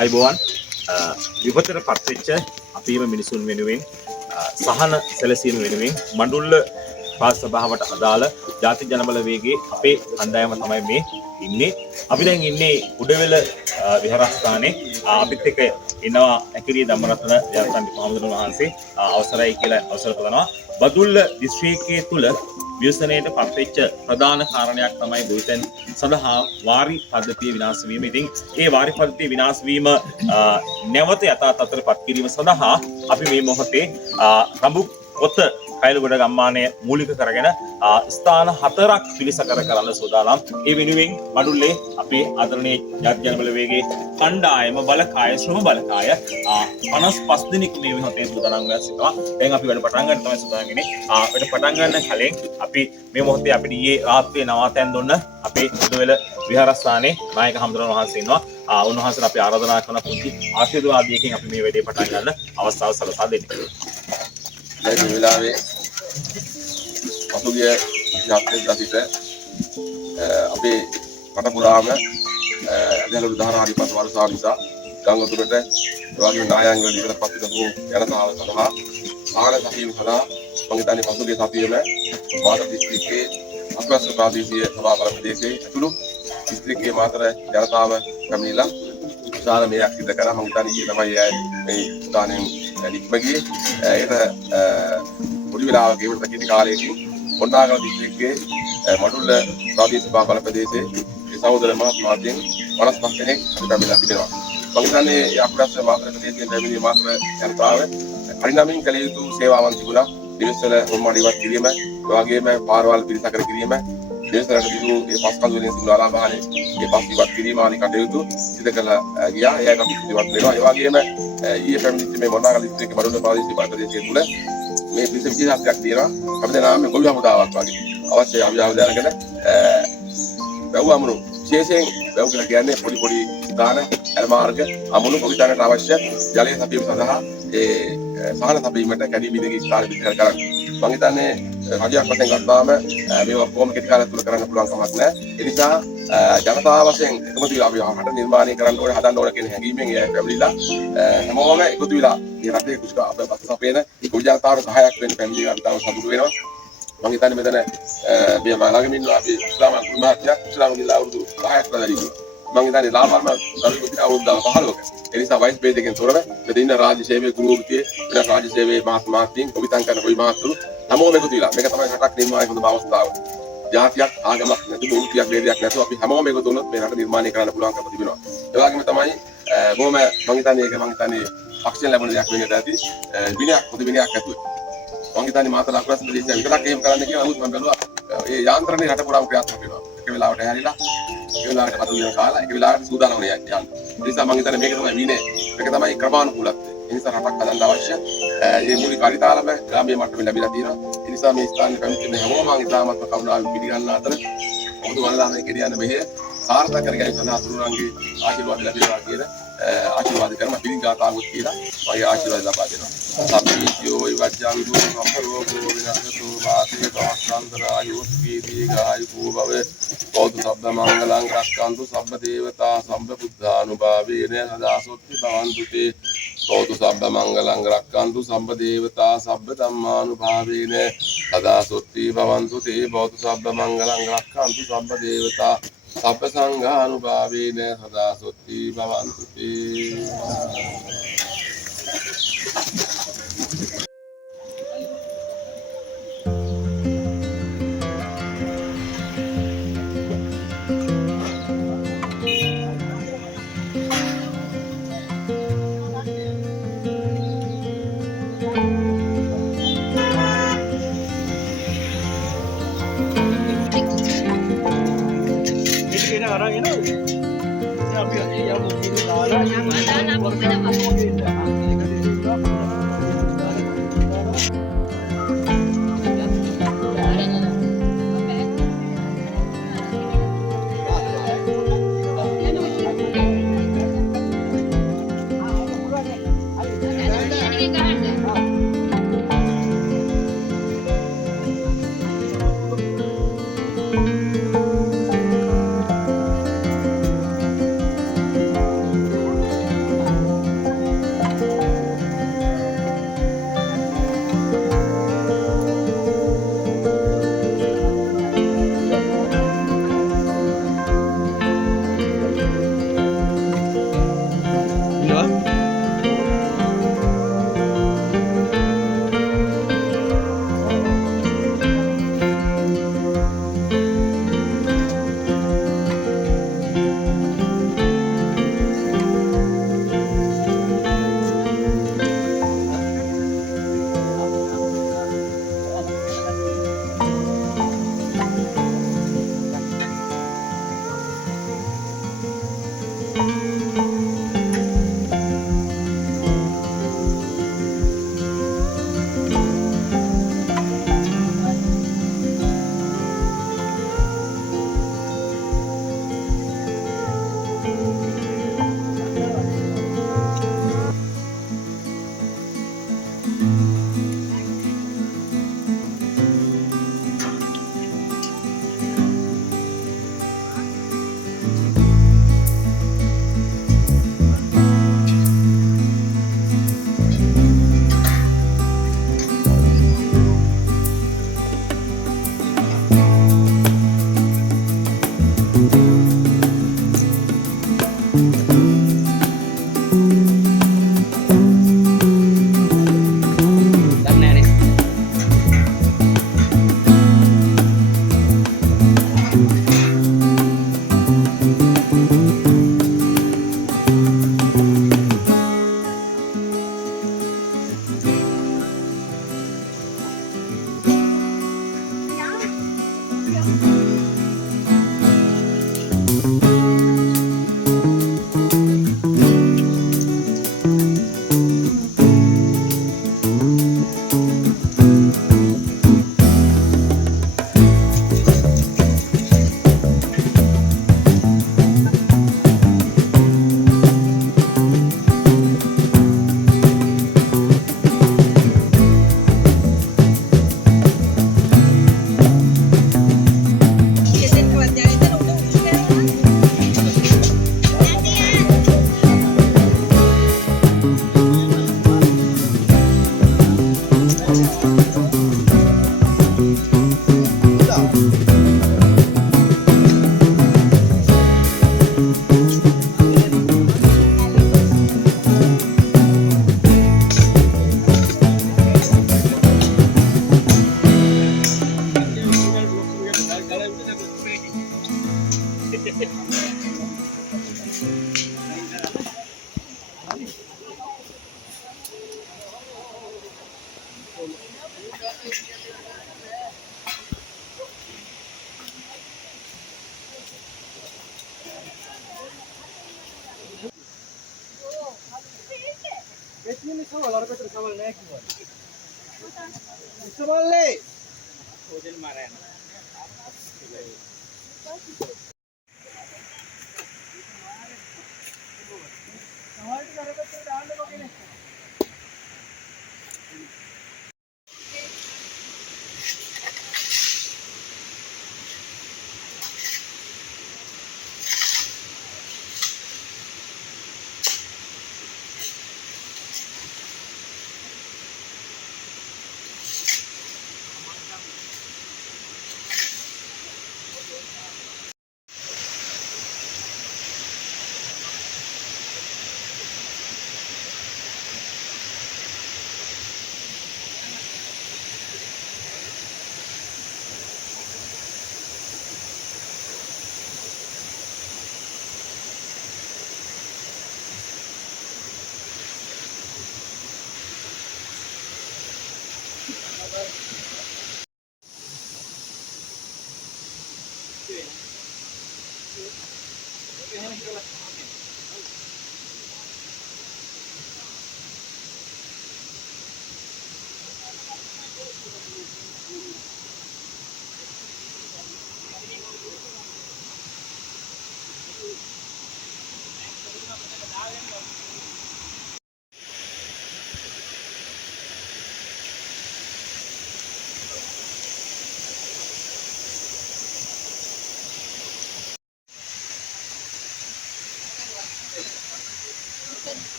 අයිබෝවන් විපතට පත්වෙච්ච අපේම මිනිසුන් වෙනුවෙන් සහන සැලසීම වෙනුවෙන් මඩුල්ල පාස් සභාවට අදාළ ජාති ජනබල වේගයේ අපේ කණ්ඩායම තමයි මේ ඉන්නේ. අපි දැන් ඉන්නේ උඩවෙල විහාරස්ථානයේ අපිත් එක්ක ඉන්නවා ඇකිරිය ධම්මරත්න ජයවර්ධන මහමුදුන් වහන්සේ අවසරයි කියලා අවසර කරනවා. බදුල්ල දිස්ත්‍රික්කයේ තුල ව්‍යසනයට පත්වෙච්ච ප්‍රධාන කාරණයක් තමයි බුයිතෙන් සඳහා වාරි පද්ධතිය විනාශ වීම. ඉතින් ඒ වාරි පද්ධතිය විනාශ වීම නැවත යථා තත්ත්වයට පත් කිරීම සඳහා අපි මේ මොහොතේ රඹු පොත කයිලගොඩ ගම්මානය මූලික කරගෙන ස්ථාන 4ක් පිළිසකර කරන්න සූදානම්. ඒ වෙනුවෙන් මඩුල්ලේ අපේ ආදරණීය ජාති ජනබල වේගයේ කණ්ඩායම බලකාය ශ්‍රම බලකාය 55 දෙනෙක් මේ මොහොතේ සූදානම් වෙලා සිටිනවා. දැන් අපි වැඩ පටන් ගන්න තමයි සූදානම් වෙන්නේ. වැඩ පටන් ගන්න කලින් අපි මේ මොහොතේ අපිට ඊයේ රාත්‍රියේ නවාතැන් දුන්න අපේ උඩවෙල විහාරස්ථානයේ නායක හම්දුරන් වහන්සේ ඉන්නවා. උන්වහන්සේට අපි ආරාධනා කරන පුංචි ආශිර්වාදයකින් අපි මේ වැඩේ පටන් ගන්න අවස්ථාව සලසා දෙන්නේ. දැන් මේ වෙලාවේ පසුගිය යාත්‍රා දසිත අපේ රට පුරාම දැනුළු දහරාරි පස් වර්ෂා නිසා ගංගතුරට එවැනි නායකයන් විතර පත් වූ ජනතාව සඳහා ආහාර සැපීම සඳහා මම හිතන්නේ පසුගිය සතියේම මාතර දිස්ත්‍රික්කයේ අස්වැස්ස ප්‍රාදේශීය සභා බල ප්‍රදේශයේ ඇතුළු දිස්ත්‍රික්කයේ මාතර ජනතාව පැමිණිලා විශාල මෙයක් සිදු කරා. මම හිතන්නේ ඊයේ තමයි මේ ස්ථානයෙන් නික්ම ගියේ. ඒක පොඩි වෙලාවක ඒකට කිසි කාලයකින් පොණ්ඩාගල දිස්ත්‍රික්කයේ මඩුල්ල ප්‍රාදේශීය සභා බල ප්‍රදේශයේ ඒ සහෝදර මහත්මයාගෙන් 55 දෙනෙක් පැමිණලා තිබෙනවා. මම හිතන්නේ මේ අපරාධ මාතර ප්‍රදේශයේ පැමිණි මාතර ජනතාව පරිණාමයෙන් කළ යුතු සේවාවන් තිබුණා. දිවස්වල හොම්මඩ ඉවත් කිරීම, ඒ වගේම පාරවල් පිරිසකර කිරීම, දිවස්වලට තිබූ ඒ පස් කඳු වලින් සිදුවලා බහනේ ඒ පස් ඉවත් කිරීම ආදී කටයුතු සිදු කළ ගියා. ඒකට අපි ඉවත් වෙනවා. ඒ වගේම ඊයේ පැමිණිච්ච මේ මොණාගල දිස්ත්‍රික්කයේ මඩුල්ල ප්‍රාදේශීය ප්‍රදේශයේ තුල මේ විශේෂයක් තියෙනවා. අපි දැන් මේ ගොවි හමුදාවක් වගේ අවශ්‍ය අභියෝග දැනගෙන වැව්වමුණු විශේෂයෙන් වැව් කියලා කියන්නේ පොඩි ස්ථාන මාර්ග අමුණු පොවිතනට අවශ්‍ය ජලය සපයීම සඳහා ඒ සහන සපීමට කැඩී බිඳී ස්ථාන විස්තර කරන්න. මම හිතන්නේ රජයක් වශයෙන් ගත්තාම මේවා කොහොම කෙටි කාලයක් තුල කරන්න පුළුවන් කමක් නැහැ. ඒ නිසා ජනතාව වශයෙන් එකතු වෙලා අපි රට නිර්මාණය කරන්න ඕනේ, හදන්න ඕනේ කියන හැඟීමෙන් ඒ පැමිණිලා හැමෝම එකතු වෙලා මේ රටේ කුෂ්ක අපේ කුජාතාවට සහායක් වෙන්න පැමිණිලා ගන්නවා සතුටු වෙනවා. මම හිතන්නේ මෙතන මේ මාළගම ඉන්න අපි ඉස්ලාම කුමාරයා ඉස්ලාම ගිල්ලා අවුරුදු 10ක් වැඩි මම හිතන්නේ ලාභාර්ම දරුවෙකුට අවුරුදු 15ක ඒ නිසා වයස් ભેදයෙන් තොරව මෙතන ඉන්න රාජ්‍ය සේවයේ ගුරු වෘත්තියේ වෙන රාජ්‍ය සේවයේ මහත්මාත්මින් කොවිතං කරන කොයි මහත්තුරු හැමෝම එකතු වෙලා මේක තමයි රටක් නිර්මාණය හොඳම අවස්ථාව. ජාතියක් ආගමක් නැති වෘත්තියක් වේදයක් නැතුව අපි හැමෝම එකතු වුණොත් මේ රට නිර්මාණය කරන්න පුළුවන්කම තිබෙනවා. ඒ වගේම තමයි බොහොම මම හිතන්නේ පක්ෂයෙන් ලැබුණ දෙයක් වෙන්නට ඇති විනයක් පොදු විනයක් ඇතුළේ මම හිතන්නේ මාතර අකුරස් ප්‍රදේශය විතරක් එහෙම කරන්න කියලා නමුත් මම බැලුවා ඒ යාන්ත්‍රණේ රට පුරාම ක්‍රියාත්මක වෙනවා. එක වෙලාවට හැරිලා එක වෙලාවට පතු වෙන කාලා එක වෙලාවට සූදානම් වෙන යන්න. ඒ නිසා මම හිතන්නේ මේක තමයි විනය. මේක තමයි ක්‍රමානුකූලත්වය. ඒ නිසා රටක් හදන්න අවශ්‍ය මේ මූලික පරිතාලම ග්‍රාමීය මට්ටමේ ලැබිලා තියෙනවා. ඒ නිසා මේ ස්ථානයේ පැමිණෙන හැමෝම මම ඉතාමත් කරුණාවෙන් පිළිගන්න අතර මොකද වලදාමේ කෙරියන මෙහෙය සාර්ථක කරගන්න සඳහා තුරුණන්ගේ ආශිර්වාද ලැබේවා කියලා ආශිර්වාද කරන පිළිගාතාවුත් කියලා මගේ ආශිර්වාද ලබා දෙනවා. සම්පීතියෝ වජ්ජංගු සම්පරෝගෝ විනස්සතු වාසේ තවස්සන්තරායෝ දීඝායුකෝ භව කෝතු සබ්බ මංගලං රක්ඛන්තු සබ්බ දේවතා සම්බ බුද්ධානුභාවේන සදාසොත්ති භවන්තු තේ කෝතු සබ්බ මංගලං රක්ඛන්තු සබ්බ දේවතා සබ්බ ධම්මානුභාවේන සදාසොත්ති භවන්තු තේ කෝතු සබ්බ මංගලං රක්ඛන්තු සබ්බ දේවතා සබ්බ සංඝානුභාවේන සදාසොත්ති භවන්තු තේ.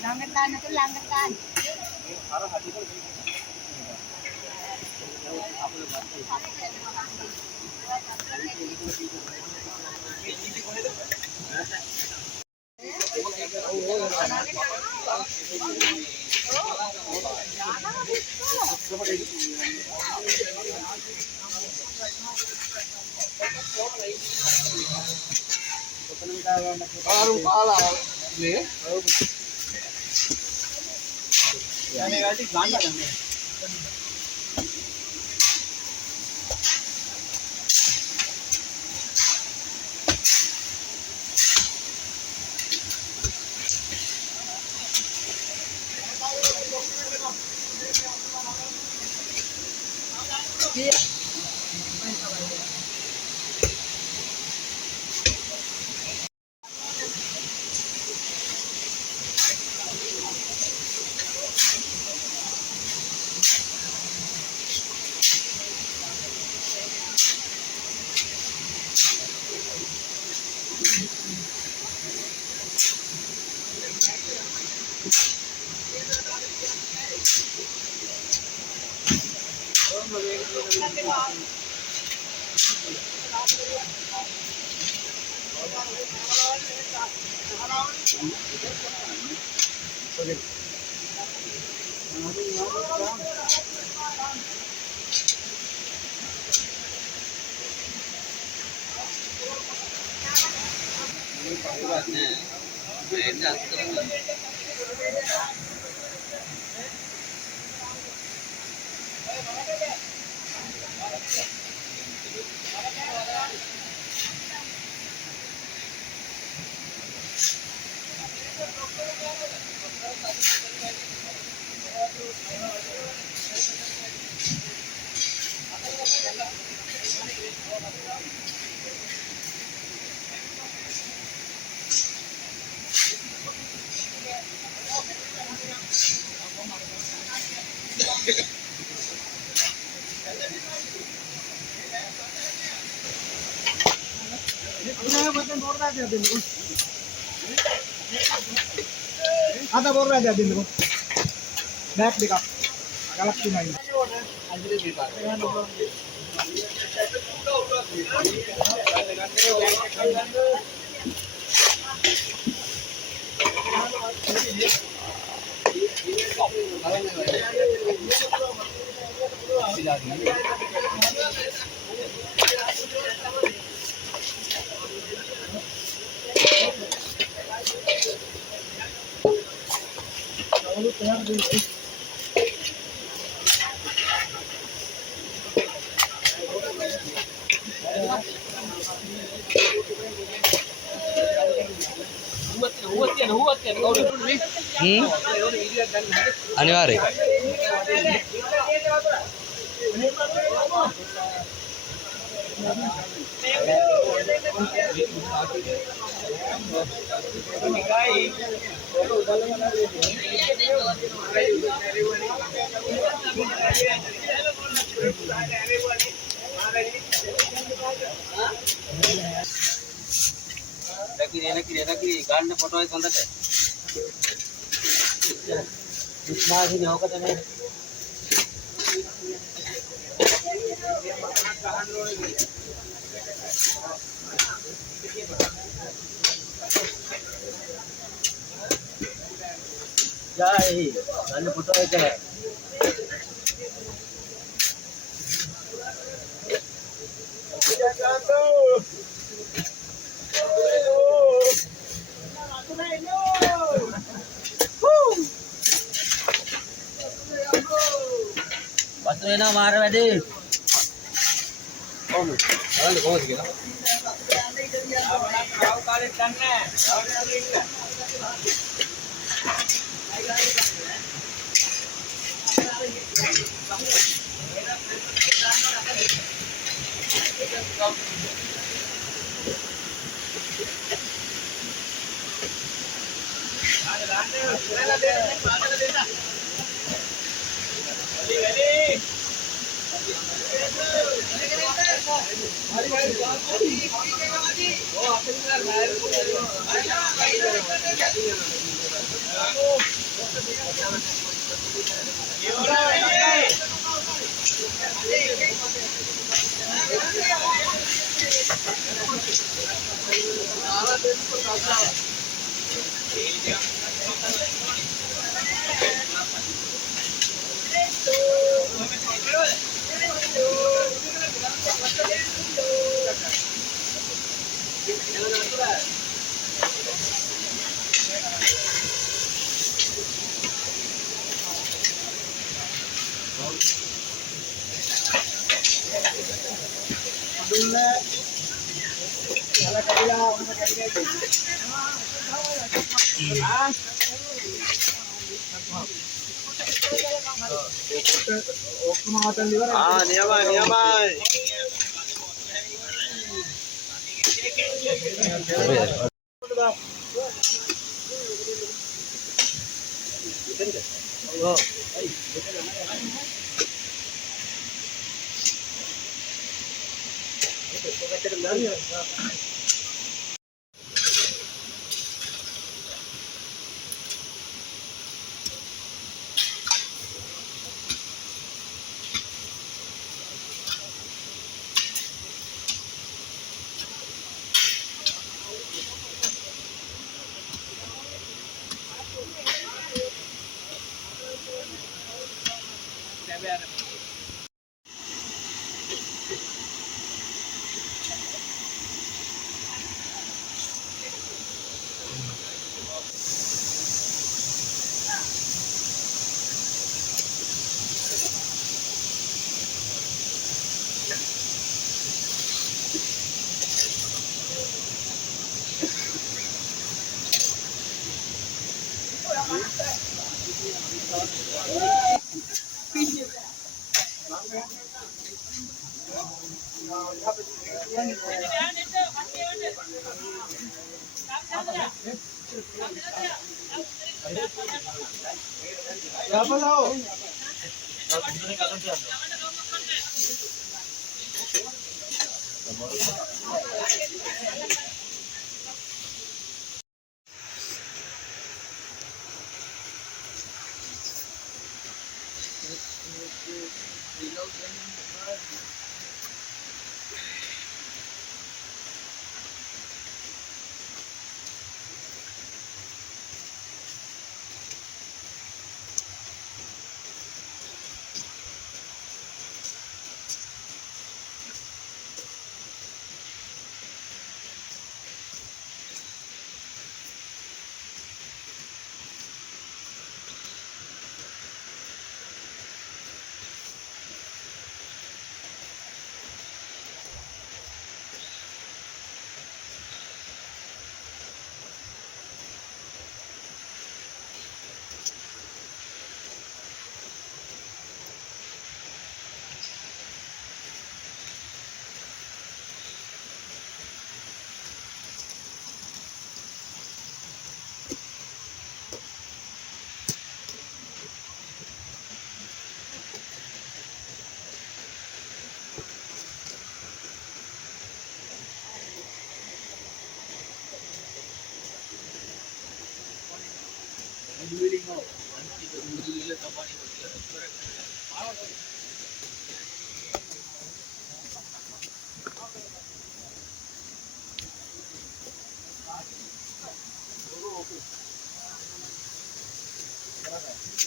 Langgan itu langgan. आता बोल रहा था दिन को बैक दिखा गलत की नहीं අනිවාර්යයෙන් ගන්න ෆොටෝ එක හොඳට. ඉස්මාසින් ඕක තමයි. ජායි ගන්න ෆොටෝ එක. වතුර එනවා මාර වැඩේ. කොහොමද? බලන්න කොහොමද කියලා. ආව කාලෙත් ගන්න නැහැ.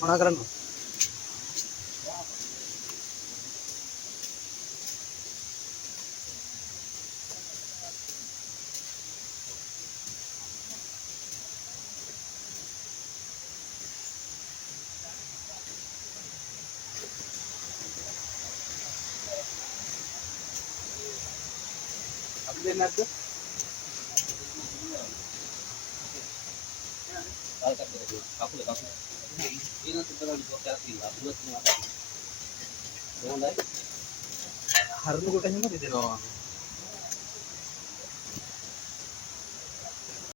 මොනා කරන්නේ? අපි දෙන්නේ නැද්ද? හරිනකොට එහෙම දෙනවා.